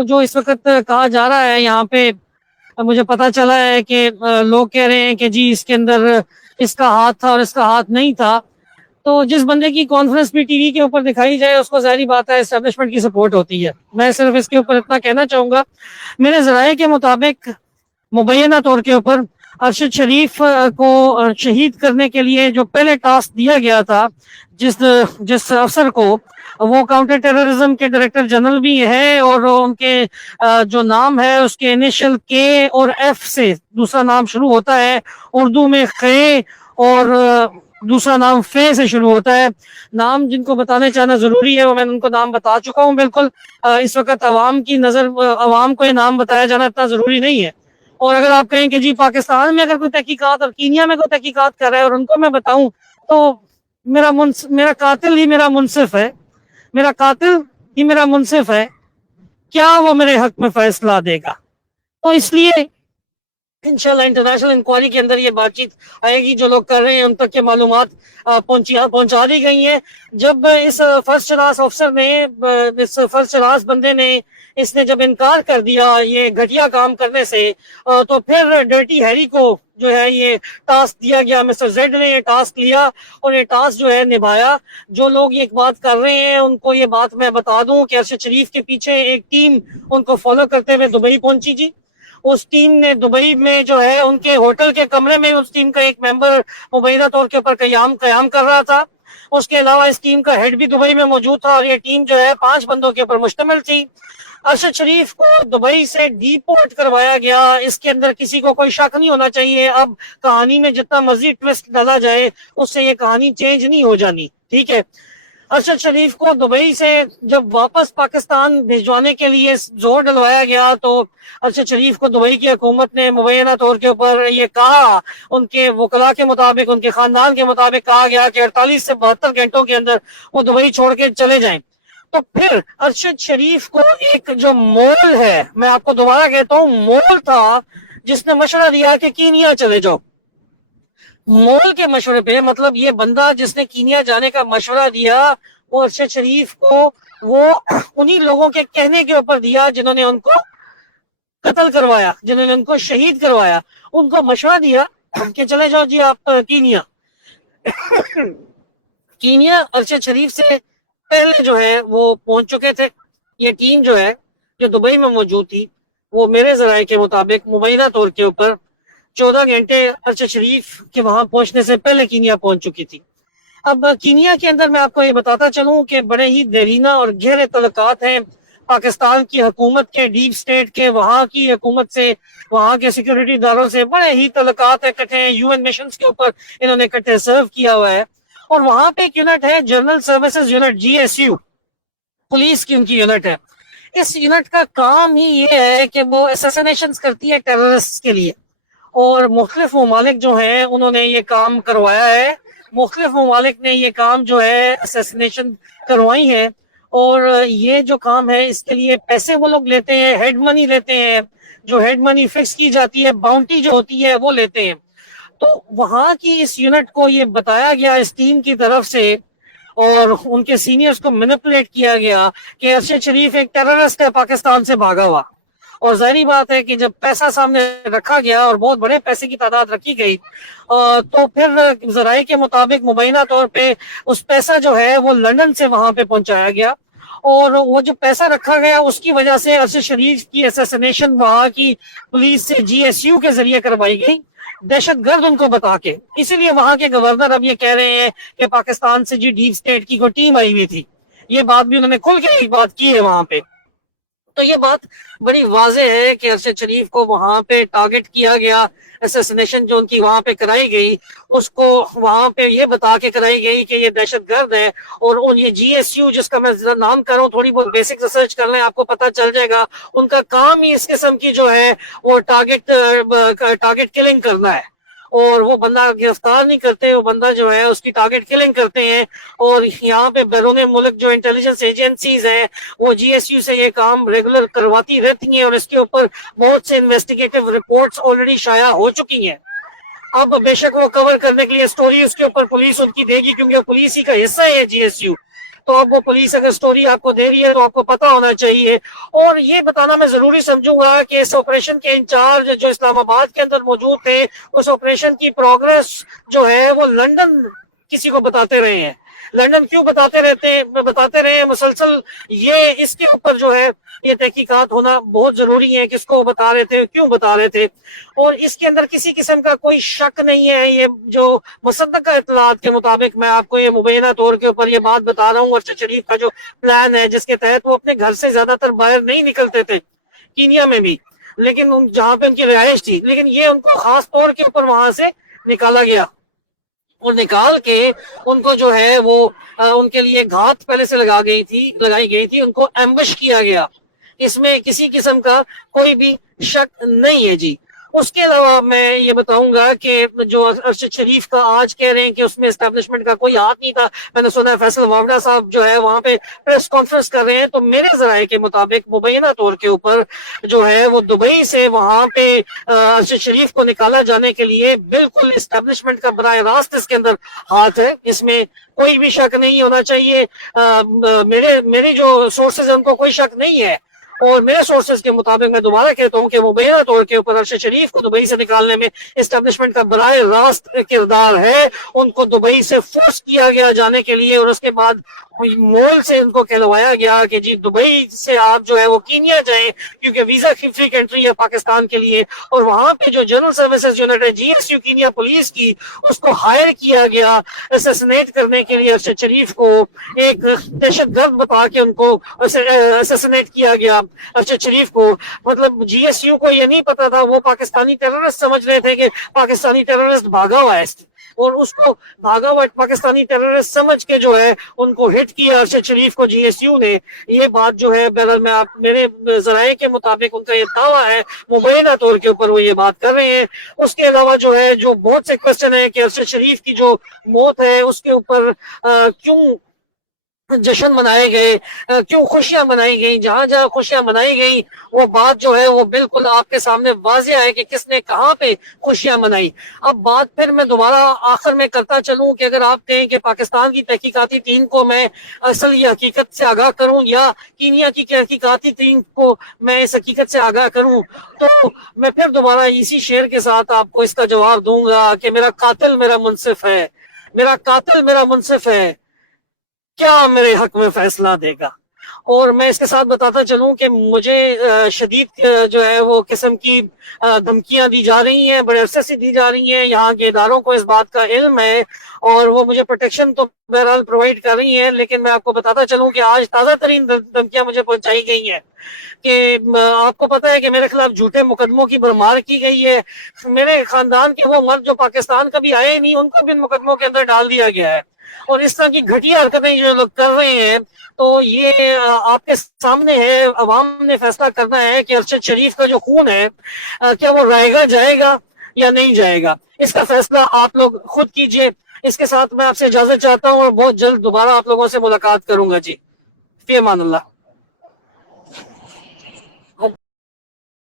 کو جو اس وقت کہا جا رہا ہے یہاں پہ، مجھے پتا چلا ہے کہ لوگ کہہ رہے ہیں کہ جی اس کے اندر اس کا ہاتھ تھا اور اس کا ہاتھ نہیں تھا. تو جس بندے کی کانفرنس بھی ٹی وی کے اوپر دکھائی جائے اس کو ظاہری بات ہے اسٹیبلشمنٹ کی سپورٹ ہوتی ہے. میں صرف اس کے اوپر اتنا کہنا چاہوں گا، میرے ذرائع کے مطابق مبینہ طور کے اوپر ارشد شریف کو شہید کرنے کے لیے جو پہلے ٹاسک دیا گیا تھا جس افسر کو، وہ کاؤنٹر ٹیررزم کے ڈائریکٹر جنرل بھی ہے، اور ان کے جو نام ہے اس کے انیشل کے اور ایف سے دوسرا نام شروع ہوتا ہے، اردو میں خے اور دوسرا نام فے سے شروع ہوتا ہے. نام جن کو بتانے چاہنا ضروری ہے وہ میں ان کو نام بتا چکا ہوں. بالکل اس وقت عوام کی نظر، عوام کو یہ نام بتایا جانا اتنا ضروری نہیں ہے. اور اگر آپ کہیں کہ جی پاکستان میں اگر کوئی تحقیقات اور کینیا میں کوئی تحقیقات کر رہا ہے اور ان کو میں بتاؤں تو میرا قاتل ہی میرا منصف ہے، میرا قاتل ہی میرا منصف ہے، کیا وہ میرے حق میں فیصلہ دے گا؟ تو اس لیے انشاءاللہ انٹرنیشنل انکوائری کے اندر یہ بات چیت آئے گی، جو لوگ کر رہے ہیں ان تک یہ معلومات پہنچا دی گئی ہیں. جب اس فرسٹ کلاس افسر نے، اس فرسٹ کلاس بندے نے، اس نے جب انکار کر دیا یہ گھٹیا کام کرنے سے، تو پھر ڈرٹی ہیری کو جو ہے یہ ٹاسک دیا گیا. مسٹر زیڈ نے یہ ٹاسک لیا اور یہ ٹاسک جو ہے نبھایا. جو لوگ یہ بات کر رہے ہیں ان کو یہ بات میں بتا دوں کہ ارشد شریف کے پیچھے ایک ٹیم ان کو فالو کرتے ہوئے دبئی پہنچی جی. اس ٹیم نے دبئی میں جو ہے ان کے ہوٹل کے کمرے میں اس ٹیم کا ایک ممبر مبینہ طور کے اوپر قیام کر رہا تھا. اس کے علاوہ اس ٹیم کا ہیڈ بھی دبئی میں موجود تھا، اور یہ ٹیم جو ہے 5 بندوں کے اوپر مشتمل تھی. ارشد شریف کو دبئی سے ڈیپورٹ کروایا گیا، اس کے اندر کسی کو کوئی شک نہیں ہونا چاہیے. اب کہانی میں جتنا مزید ٹویسٹ ڈالا جائے اس سے یہ کہانی چینج نہیں ہو جانی، ٹھیک ہے. ارشد شریف کو دبئی سے جب واپس پاکستان بھیجوانے کے لیے زور ڈلوایا گیا تو ارشد شریف کو دبئی کی حکومت نے مبینہ طور کے اوپر یہ کہا، ان کے وکلاء کے مطابق، ان کے خاندان کے مطابق کہا گیا کہ 48 سے 72 گھنٹوں کے اندر وہ دبئی چھوڑ کے چلے جائیں. تو پھر ارشد شریف کو ایک جو مول ہے، میں آپ کو دوبارہ کہتا ہوں مول تھا، جس نے مشورہ دیا کہ کینیا چلے جاؤ. مول کے مشورے پہ، مطلب یہ بندہ جس نے کینیا جانے کا مشورہ دیا وہ ارشد شریف کو وہ انہی لوگوں کے کہنے کے اوپر دیا جنہوں نے ان کو قتل کروایا، جنہوں نے ان کو شہید کروایا. ان کو مشورہ دیا کہ چلے جاؤ جی آپ کینیا. کینیا ارشد شریف سے پہلے جو ہے وہ پہنچ چکے تھے. یہ ٹیم جو ہے جو دبئی میں موجود تھی وہ میرے ذرائع کے مطابق مبینہ طور کے اوپر 14 گھنٹے ارشد شریف کے وہاں پہنچنے سے پہلے کینیا پہنچ چکی تھی. اب کینیا کے اندر میں آپ کو یہ بتاتا چلوں کہ بڑے ہی دیرینہ اور گہرے تعلقات ہیں پاکستان کی حکومت کے، ڈیپ سٹیٹ کے، وہاں کی حکومت سے، وہاں کے سیکورٹی اداروں سے بڑے ہی تعلقات اکٹھے ہیں. یو این مشنز کے اوپر انہوں نے اکٹھے سرو کیا ہوا ہے. اور وہاں پہ ایک یونٹ ہے general services unit, G S U, police کی ان کی یونٹ ہے. اس یونٹ کا کام ہی یہ ہے کہ وہ اسیسینیشنز کرتی ہے ٹیررسٹ کے لیے، اور مختلف ممالک جو ہیں انہوں نے یہ کام کروایا ہے. مختلف ممالک نے یہ کام جو ہے اسیسینیشن کروائی ہے، اور یہ جو کام ہے اس کے لیے پیسے وہ لوگ لیتے ہیں، ہیڈ منی لیتے ہیں. جو ہیڈ منی فکس کی جاتی ہے، باؤنٹی جو ہوتی ہے وہ لیتے ہیں. تو وہاں کی اس یونٹ کو یہ بتایا گیا اس ٹیم کی طرف سے، اور ان کے سینئرز کو مینپولیٹ کیا گیا کہ ارشد شریف ایک ٹیررسٹ ہے پاکستان سے بھاگا ہوا. اور ظاہری بات ہے کہ جب پیسہ سامنے رکھا گیا اور بہت بڑے پیسے کی تعداد رکھی گئی، تو پھر ذرائع کے مطابق مبینہ طور پہ اس پیسہ جو ہے وہ لندن سے وہاں پہ پہنچایا گیا. اور وہ جو پیسہ رکھا گیا اس کی وجہ سے ارشد شریف کی اسیسینیشن وہاں کی پولیس سے جی ایس یو کے ذریعے کروائی گئی، دہشت گرد ان کو بتا کے. اسی لیے وہاں کے گورنر اب یہ کہہ رہے ہیں کہ پاکستان سے جی ڈیپ سٹیٹ کی کوئی ٹیم آئی ہوئی تھی. یہ بات بھی انہوں نے کھل کے ایک بات کی ہے وہاں پہ. تو یہ بات بڑی واضح ہے کہ ارشد شریف کو وہاں پہ ٹارگٹ کیا گیا. اسیسینیشن جو ان کی وہاں پہ کرائی گئی اس کو وہاں پہ یہ بتا کے کرائی گئی کہ یہ دہشت گرد ہے. اور ان یہ جی ایس یو جس کا میں نام کر رہا ہوں، تھوڑی بہت بیسک ریسرچ کر لیں آپ کو پتہ چل جائے گا. ان کا کام ہی اس قسم کی جو ہے وہ ٹارگٹ کلنگ کرنا ہے. اور وہ بندہ گرفتار نہیں کرتے، وہ بندہ جو ہے اس کی ٹارگٹ کلنگ کرتے ہیں. اور یہاں پہ بیرون ملک جو انٹیلیجنس ایجنسیز ہیں وہ جی ایس یو سے یہ کام ریگولر کرواتی رہتی ہیں، اور اس کے اوپر بہت سے انویسٹیگیٹو رپورٹس آلریڈی شائع ہو چکی ہیں. اب بے شک وہ کور کرنے کے لیے سٹوری اس کے اوپر پولیس ان کی دے گی، کیونکہ پولیس ہی کا حصہ ہے جی ایس یو. تو اب وہ پولیس اگر سٹوری آپ کو دے رہی ہے تو آپ کو پتا ہونا چاہیے. اور یہ بتانا میں ضروری سمجھوں گا کہ اس آپریشن کے انچارج جو اسلام آباد کے اندر موجود تھے, اس آپریشن کی پروگرس جو ہے وہ لندن کسی کو بتاتے رہے ہیں. لندن کیوں بتاتے رہے ہیں مسلسل, یہ اس کے اوپر جو ہے یہ تحقیقات ہونا بہت ضروری ہے. کس کو بتا رہے تھے, کیوں بتا رہے تھے, اور اس کے اندر کسی قسم کا کوئی شک نہیں ہے. یہ جو مصدقہ اطلاعات کے مطابق میں آپ کو یہ مبینہ طور کے اوپر یہ بات بتا رہا ہوں, ارشد شریف کا جو پلان ہے جس کے تحت وہ اپنے گھر سے زیادہ تر باہر نہیں نکلتے تھے, کینیا میں بھی, لیکن جہاں پہ ان کی رہائش تھی, لیکن یہ ان کو خاص طور کے اوپر وہاں سے نکالا گیا, اور نکال کے ان کو جو ہے وہ ان کے لیے گھات پہلے سے لگائی گئی تھی, ان کو ایمبش کیا گیا. اس میں کسی قسم کا کوئی بھی شک نہیں ہے جی. اس کے علاوہ میں یہ بتاؤں گا کہ جو ارشد شریف کا آج کہہ رہے ہیں کہ اس میں اسٹیبلشمنٹ کا کوئی ہاتھ نہیں تھا. میں نے سنا ہے فیصل وابڈا صاحب جو ہے وہاں پہ پریس کانفرنس کر رہے ہیں, تو میرے ذرائع کے مطابق مبینہ طور کے اوپر جو ہے وہ دبئی سے وہاں پہ ارشد شریف کو نکالا جانے کے لیے بالکل اسٹیبلشمنٹ کا براہ راست اس کے اندر ہاتھ ہے. اس میں کوئی بھی شک نہیں ہونا چاہیے. میرے جو سورسز ہیں ان کو کوئی شک نہیں ہے, اور میرے سورسز کے مطابق میں دوبارہ کہتا ہوں کہ مبینہ طور کے اوپر ارشد شریف کو دبئی سے نکالنے میں اسٹیبلشمنٹ کا براہ راست کردار ہے. ان کو دبئی سے فورس کیا گیا جانے کے لیے, اور اس کے بعد مول سے ان کو کہلوایا گیا کہ جی دبئی سے آپ جو ہے وہ کینیا جائیں, کیونکہ ویزا فری کنٹری ہے پاکستان کے لیے. اور وہاں پہ جو جنرل سروسز یونٹ ہے GSU کینیا پولیس کی, اس کو ہائر کیا گیا اسیسنیٹ کرنے کے لیے. ارشد شریف کو ایک دہشت گرد بتا کے ان کو اسیسنیٹ کیا گیا. ارشد شریف کو مطلب GSU کو یہ نہیں پتا تھا, وہ پاکستانی ٹیررسٹ سمجھ رہے تھے کہ پاکستانی ٹیررسٹ بھاگا ہوا ہے, اور اس کو بھاگا ہوا پاکستانی ٹیررسٹ سمجھ کے جو ہے ان کو ہٹ کیا ارشد شریف کو GSU نے. یہ بات جو ہے بہرحال میں میرے ذرائع کے مطابق ان کا یہ دعویٰ ہے, مبینہ طور کے اوپر وہ یہ بات کر رہے ہیں. اس کے علاوہ جو ہے جو بہت سے کوشچن ہے کہ ارشد شریف کی جو موت ہے اس کے اوپر کیوں جشن منائے گئے, کیوں خوشیاں منائی گئیں, جہاں جہاں خوشیاں منائی گئیں وہ بات جو ہے وہ بالکل آپ کے سامنے واضح ہے کہ کس نے کہاں پہ خوشیاں منائی. اب بات پھر میں دوبارہ آخر میں کرتا چلوں کہ اگر آپ کہیں کہ پاکستان کی تحقیقاتی ٹیم کو میں اصل یہ حقیقت سے آگاہ کروں یا کینیا کی تحقیقاتی ٹیم کو میں اس حقیقت سے آگاہ کروں, تو میں پھر دوبارہ اسی شعر کے ساتھ آپ کو اس کا جواب دوں گا کہ میرا قاتل میرا منصف ہے, میرا قاتل میرا منصف ہے, کیا میرے حق میں فیصلہ دے گا. اور میں اس کے ساتھ بتاتا چلوں کہ مجھے شدید جو ہے وہ قسم کی دھمکیاں دی جا رہی ہیں, بڑے عرصے سے دی جا رہی ہیں. یہاں کے اداروں کو اس بات کا علم ہے اور وہ مجھے پروٹیکشن تو بہرحال پرووائڈ کر رہی ہیں, لیکن میں آپ کو بتاتا چلوں کہ آج تازہ ترین دھمکیاں مجھے پہنچائی گئی ہیں کہ آپ کو پتا ہے کہ میرے خلاف جھوٹے مقدموں کی بھرمار کی گئی ہے. میرے خاندان کے وہ مرد جو پاکستان کبھی آئے نہیں, ان کو بھی ان مقدموں کے اندر ڈال دیا گیا ہے. اور اس طرح کی گھٹیا حرکتیں جو لوگ کر رہے ہیں, تو یہ آپ کے سامنے ہے. عوام نے فیصلہ کرنا ہے کہ ارشد شریف کا جو خون ہے کیا وہ رائے گا جائے گا یا نہیں جائے گا. اس کا فیصلہ آپ لوگ خود کیجئے. اس کے ساتھ میں آپ سے اجازت چاہتا ہوں اور بہت جلد دوبارہ آپ لوگوں سے ملاقات کروں گا جی. فی امان اللہ.